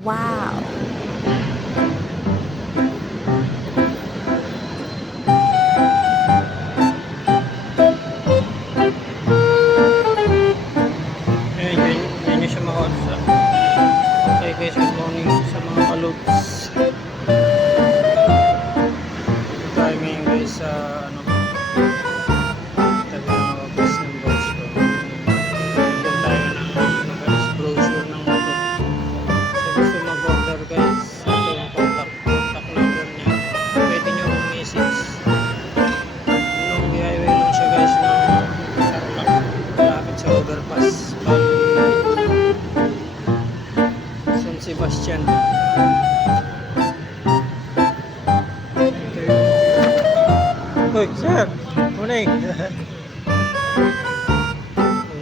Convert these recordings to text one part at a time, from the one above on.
Wow! Yan yung siya makaulsa. Okay guys, good morning sa mga kaluts. Tayo ngayon guys sa tabi ng office ng boss ko. Bigyan tayo ng guys, brochure ng motor. So gusto mag-order guys, ito yung contact number niya. Pwede nyo message. Nung DIY lang siya guys ng Tarlac, malapit sa overpass. San Sebastian. Hoy, sir! Morning! Ito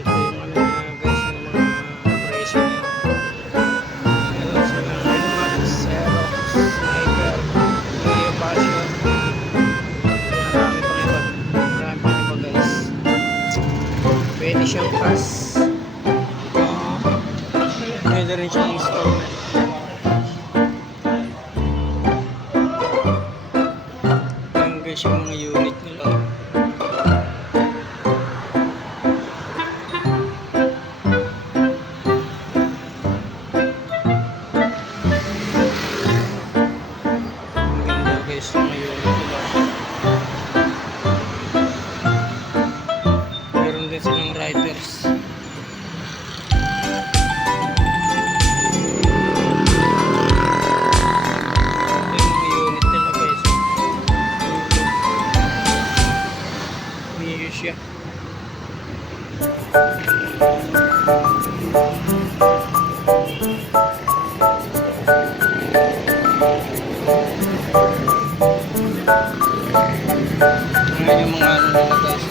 yung ano niya guys, yung mga presyo niya. Meron silang Max, Xerox, Sniper, Leo Passion. Marami pang iba. Marami pang iba guys. Pwede siyang cash. Pwede rin siyang installment. Ayan guys yung mga unit nila. Maganda guys yung mga unit nila. Meron din silang riders. Siya. Ngayon yung mga ano nila guys.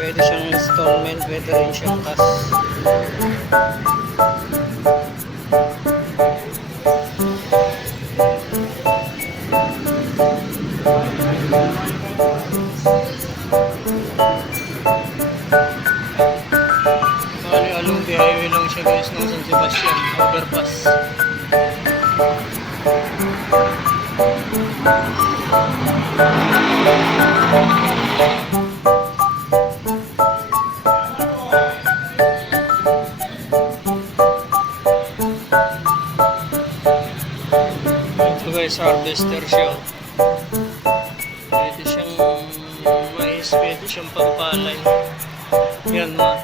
Pwede siyang installment, pwede rin siyang cash. Along the highway lang siya guys ng San Sebastian overpass. Ito guys, harvester siya. Pwede siyang mais, pwede siyang pampalay. Yan na.